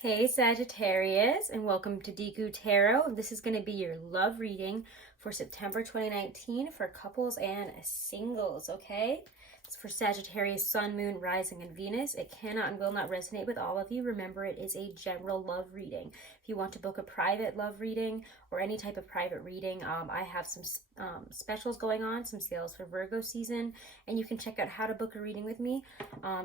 Hey Sagittarius, and welcome to Deku Tarot. This is going to be your love reading for September 2019 for couples and singles, okay? It's for Sagittarius, Sun, Moon, Rising, and Venus. It cannot and will not resonate with all of you. Remember, it is a general love reading. If you want to book a private love reading or any type of private reading, I have some specials going on, some sales for Virgo season, and you can check out how to book a reading with me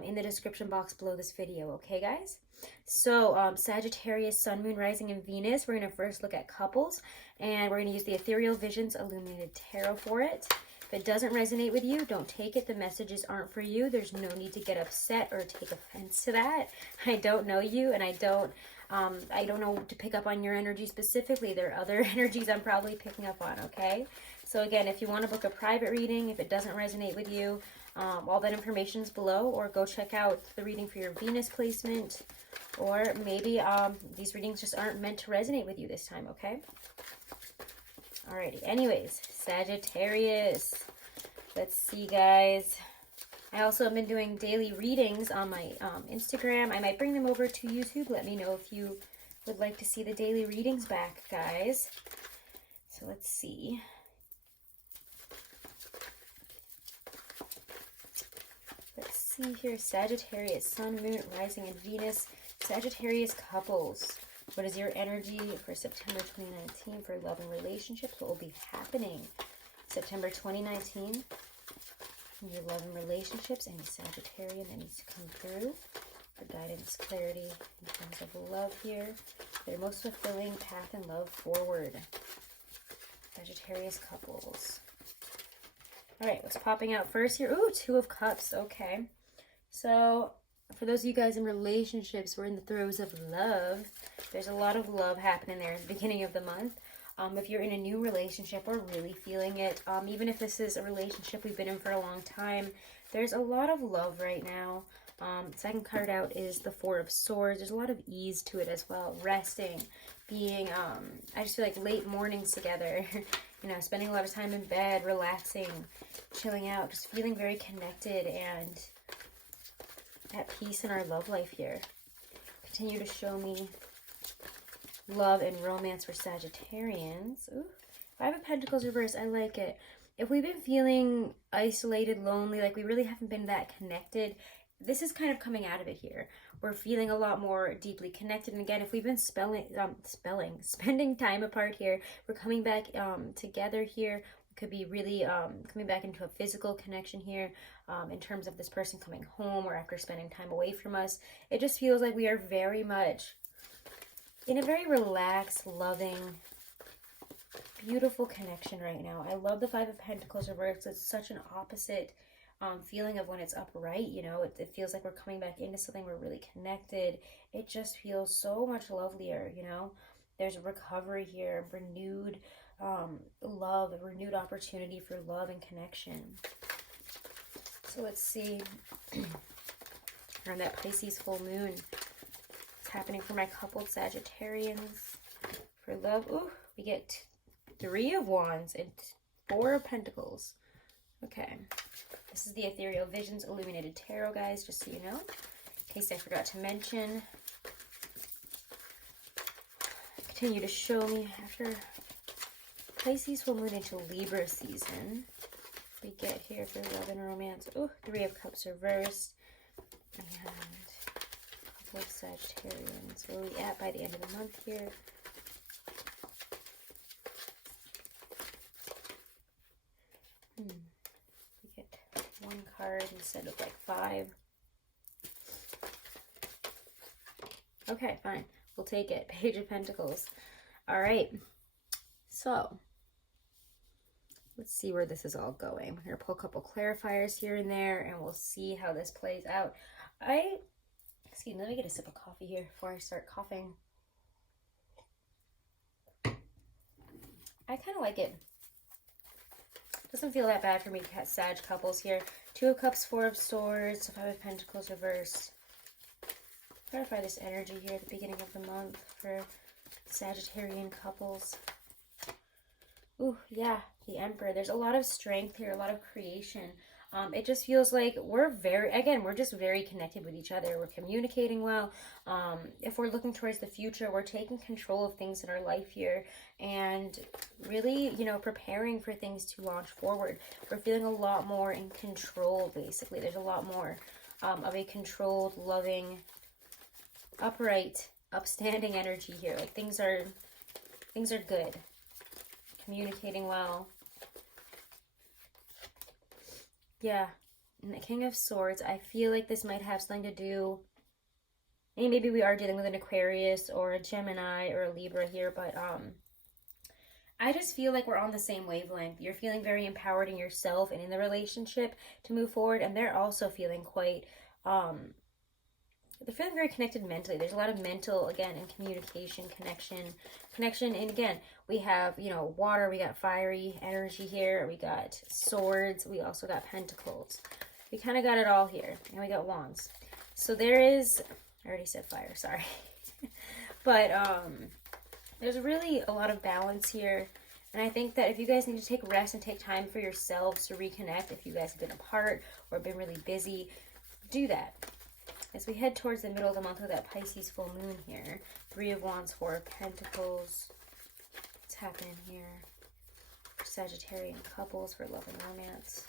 in the description box below this video, okay guys? So Sagittarius, Sun, Moon, Rising, and Venus, we're going to first look at couples, and we're going to use the Ethereal Visions Illuminated Tarot for it. If it doesn't resonate with you, don't take it. The messages aren't for you. There's no need to get upset or take offense to that. I don't know you, and I don't know to pick up on your energy specifically. There are other energies I'm probably picking up on, okay? So again, if you want to book a private reading, if it doesn't resonate with you, all that information is below, or go check out the reading for your Venus placement, or maybe these readings just aren't meant to resonate with you this time, okay? Alrighty, anyways, Sagittarius. Let's see, guys. I also have been doing daily readings on my Instagram. I might bring them over to YouTube. Let me know if you would like to see the daily readings back, guys. So let's see. Let's see here. Sagittarius, Sun, Moon, Rising, and Venus. Sagittarius couples. What is your energy for September 2019 for love and relationships? What will be happening September 2019 in your love and relationships? Any Sagittarian that needs to come through for guidance, clarity in terms of love here. Their most fulfilling path in love forward. Sagittarius couples. All right, what's popping out first here? Ooh, Two of Cups. Okay. So for those of you guys in relationships, we're in the throes of love. There's a lot of love happening there at the beginning of the month. If you're in a new relationship or really feeling it, even if this is a relationship we've been in for a long time, there's a lot of love right now. Second card out is the Four of Swords. There's a lot of ease to it as well. Resting, being, I just feel like late mornings together, you know, spending a lot of time in bed, relaxing, chilling out, just feeling very connected and at peace in our love life here. Continue to show me love and romance for Sagittarians. Ooh, Five of Pentacles reverse. I like it. If we've been feeling isolated, lonely, like we really haven't been that connected, this is kind of coming out of it here. We're feeling a lot more deeply connected. And again, if we've been spending time apart here, we're coming back together here. We could be really coming back into a physical connection here in terms of this person coming home or after spending time away from us. It just feels like we are very much in a very relaxed, loving, beautiful connection right now. I love the Five of Pentacles reversed. It's such an opposite feeling of when it's upright, you know. It feels like we're coming back into something, we're really connected. It just feels so much lovelier, you know. There's a recovery here, renewed love, a renewed opportunity for love and connection. So let's see, around that Pisces full moon, what's happening for my coupled Sagittarians for love? Ooh, we get Three of Wands and Four of Pentacles. Okay, this is the Ethereal Visions Illuminated Tarot, guys, just so you know, in case I forgot to mention. Continue to show me after Pisces will move into Libra season. We get here for love and romance. Oh, Three of Cups reversed. And a couple of Sagittarians. Where are we at by the end of the month here? We get one card instead of like five. Okay, fine. We'll take it. Page of Pentacles. All right. So let's see where this is all going. We're going to pull a couple clarifiers here and there, and we'll see how this plays out. Excuse me, let me get a sip of coffee here before I start coughing. I kind of like it. Doesn't feel that bad for me, Sag couples here. Two of Cups, Four of Swords, Five of Pentacles reverse. Clarify this energy here at the beginning of the month for Sagittarian couples. Ooh, yeah, the Emperor. There's a lot of strength here, a lot of creation. It just feels like we're just very connected with each other. We're communicating well. If we're looking towards the future, we're taking control of things in our life here and really, you know, preparing for things to launch forward. We're feeling a lot more in control, basically. There's a lot more of a controlled, loving, upright, upstanding energy here. Like things are good. Communicating well. Yeah, and the King of Swords, I feel like this might have something to do, maybe we are dealing with an Aquarius or a Gemini or a Libra here, but I just feel like we're on the same wavelength. You're feeling very empowered in yourself and in the relationship to move forward, and they're also feeling quite, they're feeling very connected mentally. There's a lot of mental, again, and communication, connection. And again, we have, you know, water, we got fiery energy here, we got swords, we also got pentacles. We kind of got it all here, and we got wands. So there is, I already said fire, sorry. But there's really a lot of balance here. And I think that if you guys need to take rest and take time for yourselves to reconnect, if you guys have been apart or been really busy, do that. As we head towards the middle of the month with that Pisces full moon here, 3 of Wands, 4 of Pentacles. What's happening here for Sagittarian couples, for love and romance?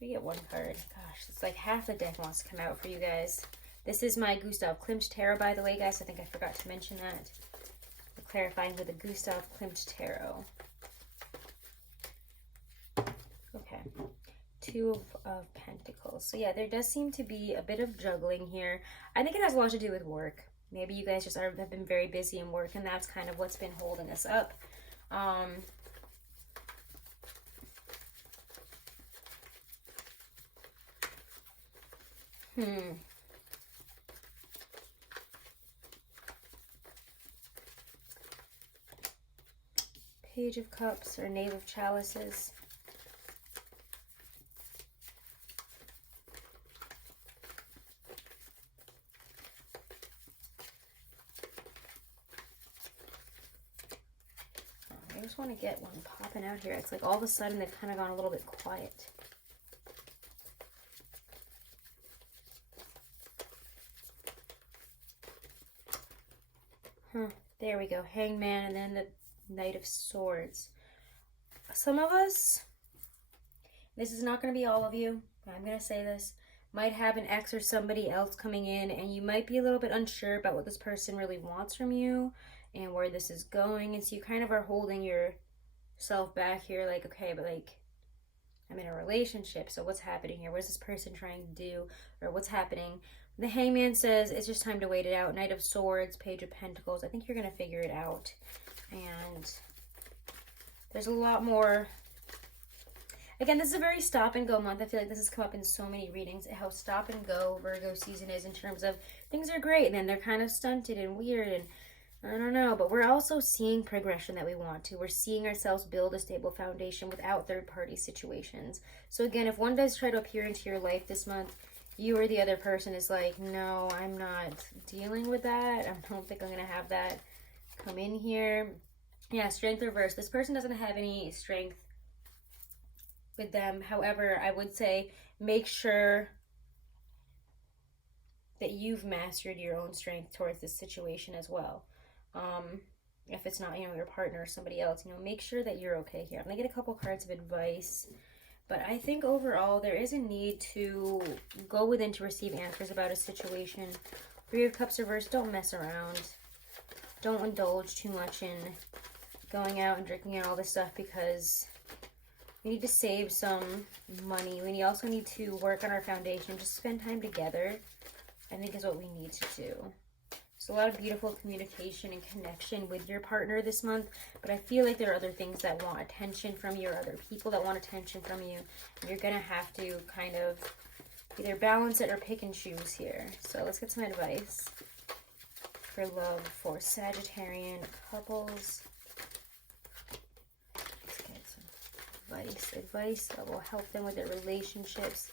We get one card. Gosh, it's like half the deck wants to come out for you guys. This is my Gustav Klimt Tarot, by the way, guys. I think I forgot to mention that. We're clarifying with the Gustav Klimt Tarot. Okay. 2 of Pentacles. So yeah, there does seem to be a bit of juggling here. I think it has a lot to do with work. Maybe you guys just have been very busy in work, and that's kind of what's been holding us up. Page of Cups or Knave of Chalices. I just want to get one popping out here. It's like all of a sudden they've kind of gone a little bit quiet. There we go. Hangman, and then the Knight of Swords. Some of us, this is not going to be all of you, but I'm going to say this, might have an ex or somebody else coming in, and you might be a little bit unsure about what this person really wants from you and where this is going, and so you kind of are holding yourself back here, like, okay, but like, I'm in a relationship, so what's happening here? What is this person trying to do, or what's happening? The Hangman says it's just time to wait it out. Knight of Swords, Page of Pentacles. I think you're going to figure it out. And there's a lot more. Again, this is a very stop and go month. I feel like this has come up in so many readings, how stop and go Virgo season is, in terms of things are great and then they're kind of stunted and weird and I don't know, but we're also seeing progression that we want to. We're seeing ourselves build a stable foundation without third-party situations. So again, if one does try to appear into your life this month, you or the other person is like, no, I'm not dealing with that. I don't think I'm going to have that come in here. Yeah, strength reverse. This person doesn't have any strength with them. However, I would say make sure that you've mastered your own strength towards this situation as well. If it's not, you know, your partner or somebody else, you know, make sure that you're okay here. I'm going to get a couple cards of advice. But I think overall there is a need to go within to receive answers about a situation. 3 of Cups reversed, don't mess around. Don't indulge too much in going out and drinking and all this stuff, because we need to save some money. We also need to work on our foundation. Just spend time together, I think, is what we need to do. So a lot of beautiful communication and connection with your partner this month, but I feel like there are other things that want attention from you, or other people that want attention from you. And you're going to have to kind of either balance it or pick and choose here. So let's get some advice for love for Sagittarian couples. Let's get some advice that will help them with their relationships,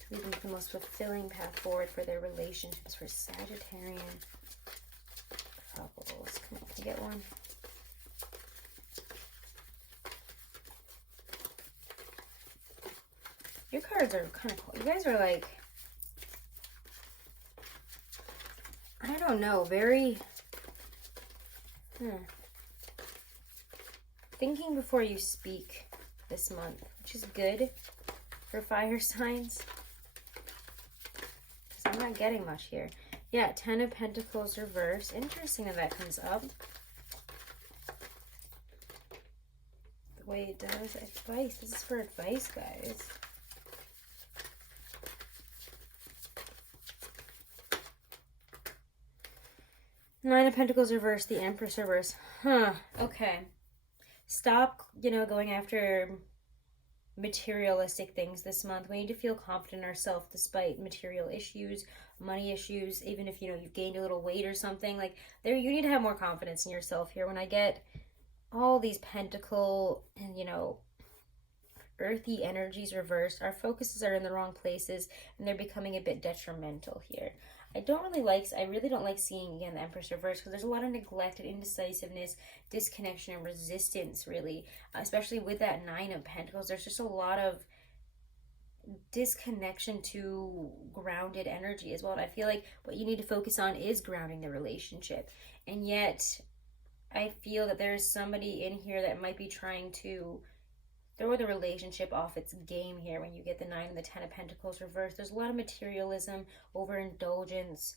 to lead them to the most fulfilling path forward for their relationships for Sagittarian couples. Come on, can I get one? Your cards are kind of cool. You guys are like, I don't know, very thinking before you speak this month, which is good for fire signs. Because I'm not getting much here. Yeah, 10 of Pentacles reverse. Interesting that that comes up. The way it does. Advice. This is for advice, guys. Nine of Pentacles reverse. The Empress reverse. Huh. Okay. Stop, going after materialistic things this month. We need to feel confident in ourselves despite material issues, money issues, even if you've gained a little weight or something. Like you need to have more confidence in yourself here. When I get all these pentacle and earthy energies reversed, our focuses are in the wrong places and they're becoming a bit detrimental here. I really don't like seeing, again, the Empress reverse, because there's a lot of neglect and indecisiveness, disconnection, and resistance, really. Especially with that Nine of Pentacles, there's just a lot of disconnection to grounded energy as well. And I feel like what you need to focus on is grounding the relationship. And yet, I feel that there's somebody in here that might be trying to throw the relationship off its game here when you get the 9 and the 10 of Pentacles reversed. There's a lot of materialism, overindulgence.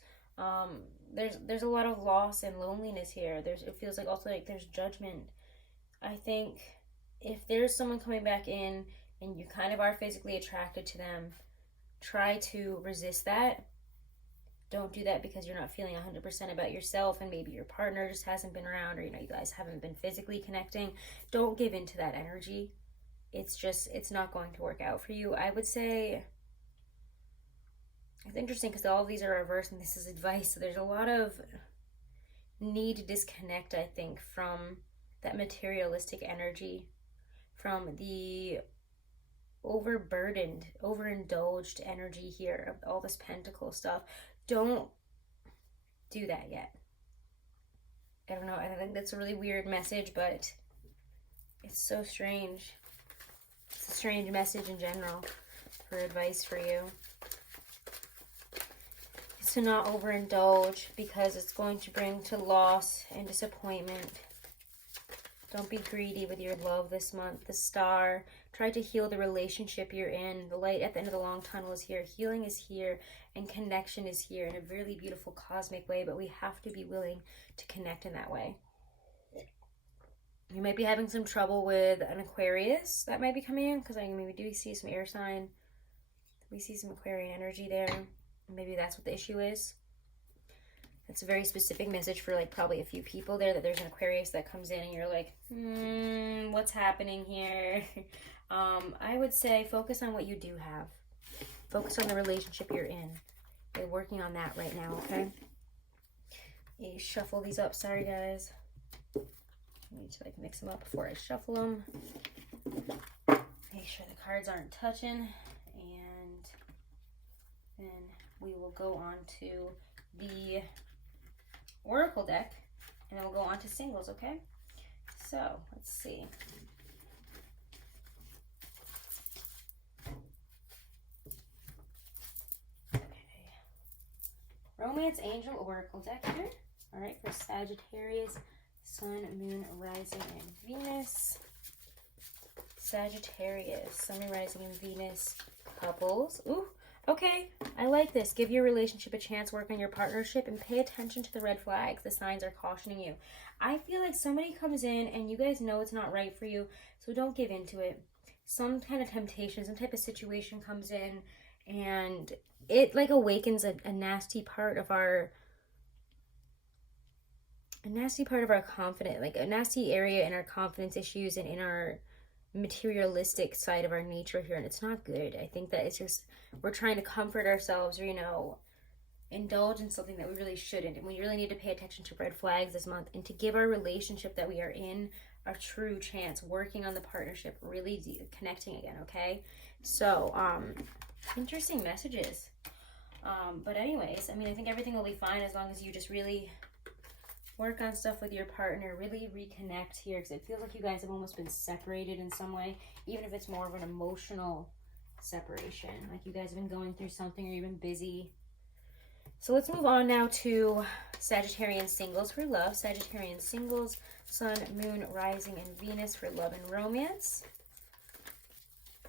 There's a lot of loss and loneliness here. It feels like also like there's judgment. I think if there's someone coming back in and you kind of are physically attracted to them, try to resist that. Don't do that because you're not feeling 100% about yourself and maybe your partner just hasn't been around, or you guys haven't been physically connecting. Don't give in to that energy. It's not going to work out for you. I would say it's interesting because all of these are reversed and this is advice. So there's a lot of need to disconnect, I think, from that materialistic energy, from the overburdened, overindulged energy here of all this pentacle stuff. Don't do that yet. I don't know. I think that's a really weird message, but it's so strange. It's a strange message in general for advice for you. It's to not overindulge because it's going to bring to loss and disappointment. Don't be greedy with your love this month. The Star. Try to heal the relationship you're in. The light at the end of the long tunnel is here. Healing is here and connection is here in a really beautiful cosmic way, but we have to be willing to connect in that way. You might be having some trouble with an Aquarius that might be coming in, because we do see some air sign. We see some Aquarian energy there. Maybe that's what the issue is. It's a very specific message for probably a few people there, that there's an Aquarius that comes in and you're like, what's happening here? I would say focus on what you do have. Focus on the relationship you're in. You're working on that right now, okay? You shuffle these up. Sorry, guys. I need to mix them up before I shuffle them. Make sure the cards aren't touching. And then we will go on to the Oracle deck. And then we'll go on to singles, okay? So, let's see. Okay. Romance Angel Oracle deck here. Alright, for Sagittarius, Sun, Moon, Rising, and Venus. Sagittarius, Sun, Moon, Rising, and Venus couples. Ooh, okay. I like this. Give your relationship a chance, work on your partnership, and pay attention to the red flags. The signs are cautioning you. I feel like somebody comes in and you guys know it's not right for you, so don't give into it. Some kind of temptation, some type of situation comes in and it awakens a nasty part of our confidence, a nasty area in our confidence issues and in our materialistic side of our nature here, and it's not good. I think that it's just, we're trying to comfort ourselves or, indulge in something that we really shouldn't, and we really need to pay attention to red flags this month and to give our relationship that we are in a true chance, working on the partnership, really connecting again, okay? So, interesting messages. But anyways, I think everything will be fine as long as you just really work on stuff with your partner, really reconnect here, because it feels like you guys have almost been separated in some way, even if it's more of an emotional separation. Like you guys have been going through something or you've been busy. So let's move on now to Sagittarian singles for love. Sagittarian singles, Sun, Moon, Rising, and Venus for love and romance.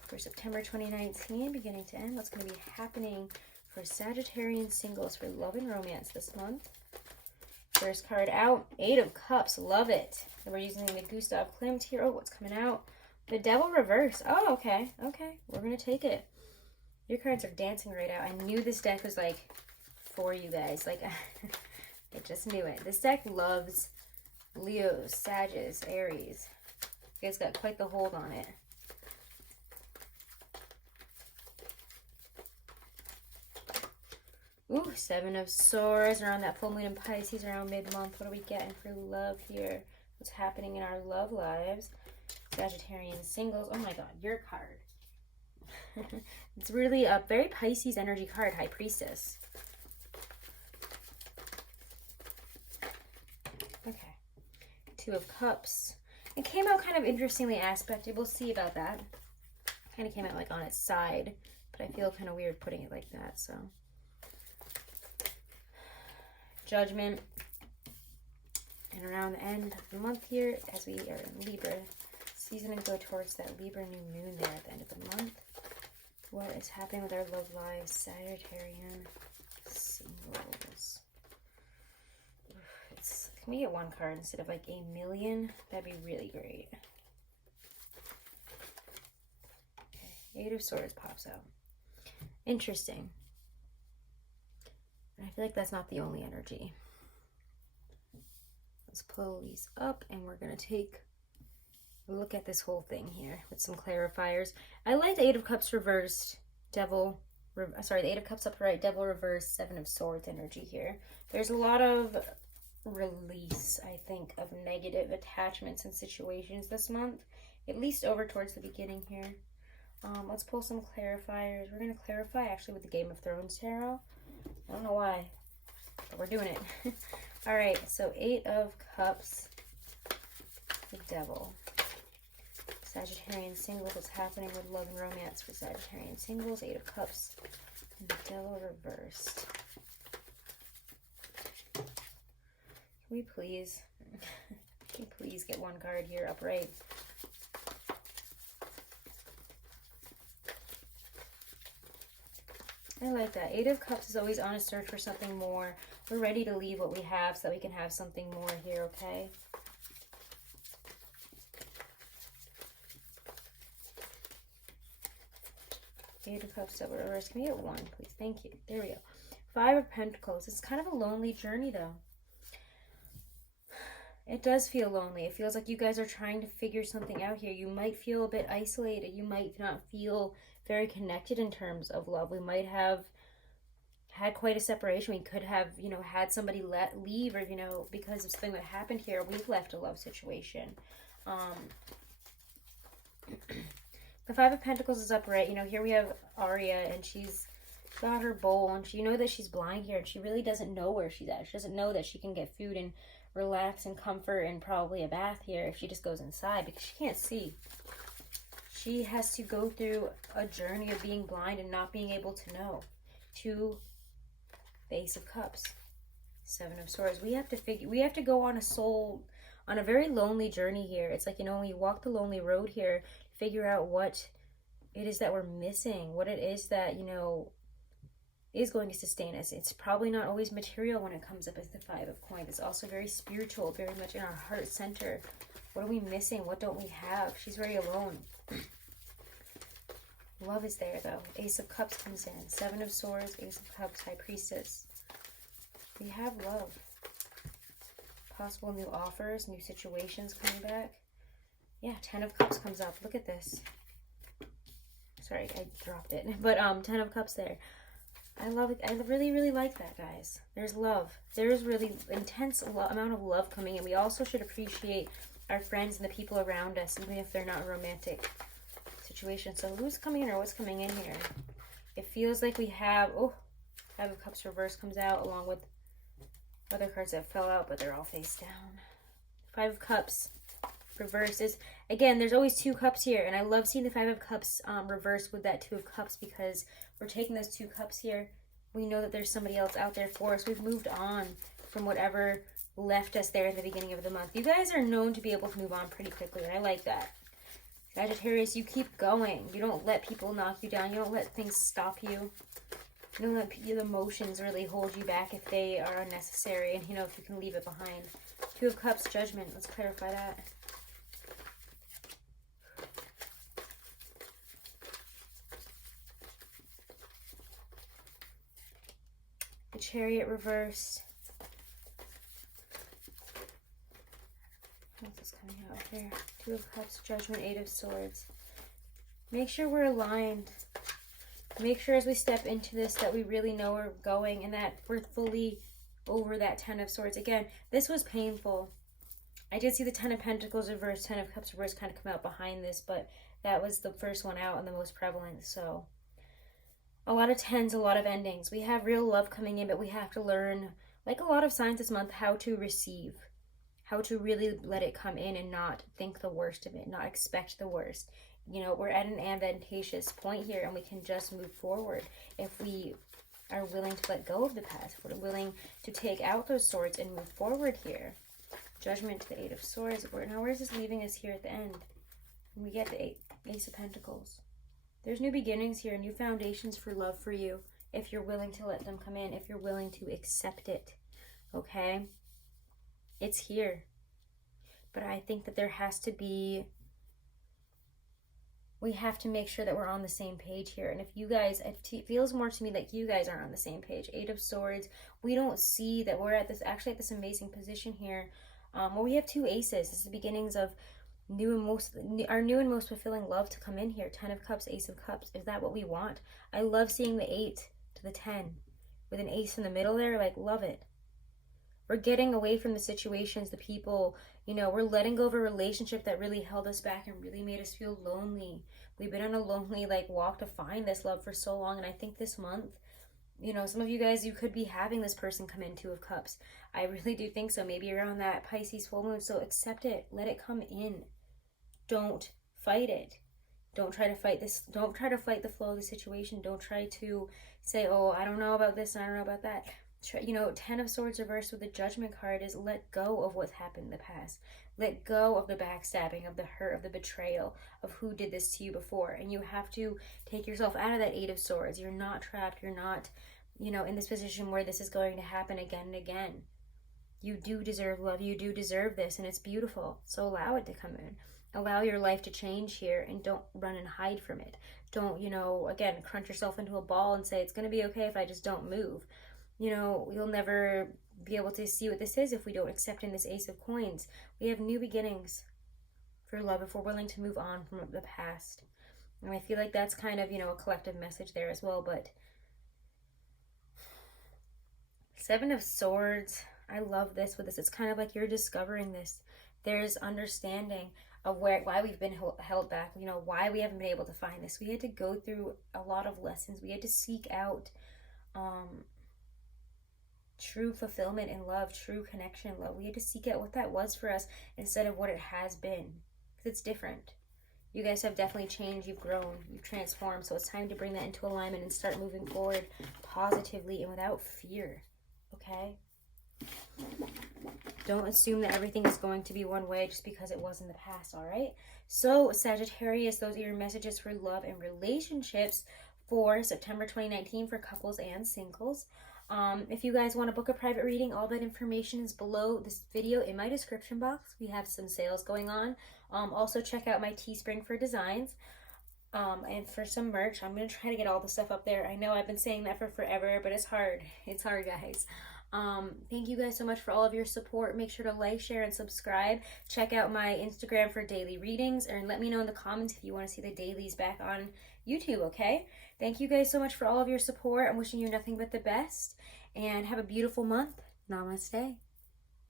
For September 2019, beginning to end, what's going to be happening for Sagittarian singles for love and romance this month? First card out, 8 of Cups. Love it. And we're using the Gustav Klimt here. Oh, what's coming out? The Devil reverse. Oh, okay. Okay. We're going to take it. Your cards are dancing right out. I knew this deck was like for you guys. Like, I just knew it. This deck loves Leos, Sagittarius, Aries. You guys got quite the hold on it. Ooh, 7 of Swords around that full moon in Pisces around mid-month. What are we getting for love here? What's happening in our love lives? Sagittarian singles. Oh my god, your card. It's really a very Pisces energy card, High Priestess. Okay. 2 of Cups. It came out kind of interestingly aspected. We'll see about that. Kind of came out like on its side, but I feel kind of weird putting it like that, so. Judgment. And around the end of the month here, as we are in Libra season and go towards that Libra new moon there at the end of the month, what is happening with our love lives? Sagittarian singles. Can we get 1 card instead of like a million? That'd be really great. Okay. 8 of Swords pops out. Interesting. I feel like that's not the only energy. Let's pull these up and we're going to take a look at this whole thing here with some clarifiers. I like the 8 of Cups reversed, Devil, sorry, the 8 of Cups upright, Devil reversed, 7 of Swords energy here. There's a lot of release, I think, of negative attachments and situations this month, at least over towards the beginning here. Let's pull some clarifiers. We're going to clarify actually with the Game of Thrones tarot. I don't know why, but we're doing it. All right, so 8 of Cups, the Devil. Sagittarian singles, what's happening with love and romance for Sagittarian singles? 8 of Cups, and the Devil reversed. Can we please get 1 card here upright? I like that. 8 of Cups is always on a search for something more. We're ready to leave what we have so that we can have something more here, okay? Eight of Cups, Double reverse. Can we get 1, please? Thank you. There we go. 5 of Pentacles. It's kind of a lonely journey, though. It does feel lonely. It feels like you guys are trying to figure something out here. You might feel a bit isolated. You might not feel very connected in terms of love. We might have had quite a separation. We could have, you know, had somebody leave, or, you know, because of something that happened here, we've left a love situation. The 5 of Pentacles is upright. You know, here we have Arya, and she's got her bowl, and you know that she's blind here, and she really doesn't know where she's at. She doesn't know that she can get food and relax and comfort and probably a bath here if she just goes inside, because she can't see. She has to go through a journey of being blind and not being able to know. 2 Ace of Cups, 7 of Swords. We have to go on a very lonely journey here. It's like, you know, when you walk the lonely road here, figure out what it is that we're missing, what it is that, you know, is going to sustain us. It's probably not always material when it comes up as the 5 of Coins. It's also very spiritual, very much in our heart center. What are we missing? What don't we have? She's very alone. Love is there, though. Ace of Cups comes in. 7 of Swords, Ace of Cups, High Priestess. We have love. Possible new offers, new situations coming back. Yeah, 10 of Cups comes up. Look at this. Sorry, I dropped it. But 10 of Cups there. I love it. I really, really like that, guys. There's love. There's really intense amount of love coming in. We also should appreciate our friends and the people around us, even if they're not romantic situation. So who's coming in or what's coming in here? It feels like we have, 5 of Cups reverse comes out along with other cards that fell out, but they're all face down. 5 of Cups reverse is Again, there's always 2 cups here, and I love seeing the 5 of cups reversed with that 2 of cups, because we're taking those 2 cups here. We know that there's somebody else out there for us. We've moved on from whatever left us there at the beginning of the month. You guys are known to be able to move on pretty quickly, and I like that. Sagittarius, you keep going. You don't let people knock you down. You don't let things stop you. You don't let your emotions really hold you back if they are unnecessary, and if you can leave it behind. 2 of Cups, Judgment. Let's clarify that. The Chariot reversed. What's coming out here? 2 of Cups, Judgment, 8 of Swords. Make sure we're aligned. Make sure as we step into this that we really know where we're going and that we're fully over that 10 of Swords. Again, this was painful. I did see the 10 of Pentacles reversed, 10 of Cups reversed kind of come out behind this, but that was the first one out and the most prevalent. So a lot of 10s, a lot of endings. We have real love coming in, but we have to learn, like a lot of signs this month, how to receive, how to really let it come in and not think the worst of it, not expect the worst. We're at an advantageous point here, and we can just move forward if we are willing to let go of the past, if we're willing to take out those swords and move forward here. Judgment to the 8 of Swords. Now, where is this leaving us here at the end? And we get the Ace of Pentacles. There's new beginnings here, new foundations for love for you, if you're willing to let them come in, if you're willing to accept it, okay? It's here. But I think that there has to be, we have to make sure that we're on the same page here. And if you guys, it feels more to me like you guys aren't on the same page. 8 of Swords. We don't see that we're at this amazing position here. Where we have 2 aces. This is the beginnings of our new and most fulfilling love to come in here. 10 of Cups, Ace of Cups. Is that what we want? I love seeing the 8 to the 10 with an ace in the middle there. Like, love it. We're getting away from the situations, the people, we're letting go of a relationship that really held us back and really made us feel lonely. We've been on a lonely walk to find this love for so long, and I think this month, some of you guys, you could be having this person come in. 2 of Cups. I really do think so. Maybe around that Pisces full moon. So accept it. Let it come in. Don't fight it. Don't try to fight this. Don't try to fight the flow of the situation. Don't try to say, oh, I don't know about this and I don't know about that. 10 of Swords reversed with the Judgment card is let go of what's happened in the past. Let go of the backstabbing, of the hurt, of the betrayal, of who did this to you before. And you have to take yourself out of that 8 of Swords. You're not trapped. You're not, in this position where this is going to happen again and again. You do deserve love. You do deserve this, and it's beautiful. So allow it to come in. Allow your life to change here, and don't run and hide from it. Don't, again, crunch yourself into a ball and say, it's going to be okay if I just don't move. You'll never be able to see what this is if we don't accept in this Ace of Coins. We have new beginnings for love if we're willing to move on from the past. And I feel like that's kind of, a collective message there as well. But 7 of Swords, I love this with this. It's kind of like you're discovering this. There's understanding of why we've been held back, why we haven't been able to find this. We had to go through a lot of lessons. We had to seek out true fulfillment in love, true connection in love. We had to seek out what that was for us instead of what it has been, because it's different. You guys have definitely changed. You've grown. You've transformed. So it's time to bring that into alignment and start moving forward positively and without fear. Okay? Don't assume that everything is going to be one way just because it was in the past, all right? So, Sagittarius, those are your messages for love and relationships for September 2019 for couples and singles. If you guys want to book a private reading, all that information is below this video in my description box. We have some sales going on. Also, check out my Teespring for designs. And for some merch, I'm going to try to get all the stuff up there. I know I've been saying that for forever, but it's hard. It's hard, guys. Thank you guys so much for all of your support. Make sure to like, share, and subscribe. Check out my Instagram for daily readings, and let me know in the comments if you want to see the dailies back on YouTube, okay? Thank you guys so much for all of your support. I'm wishing you nothing but the best, and have a beautiful month. Namaste.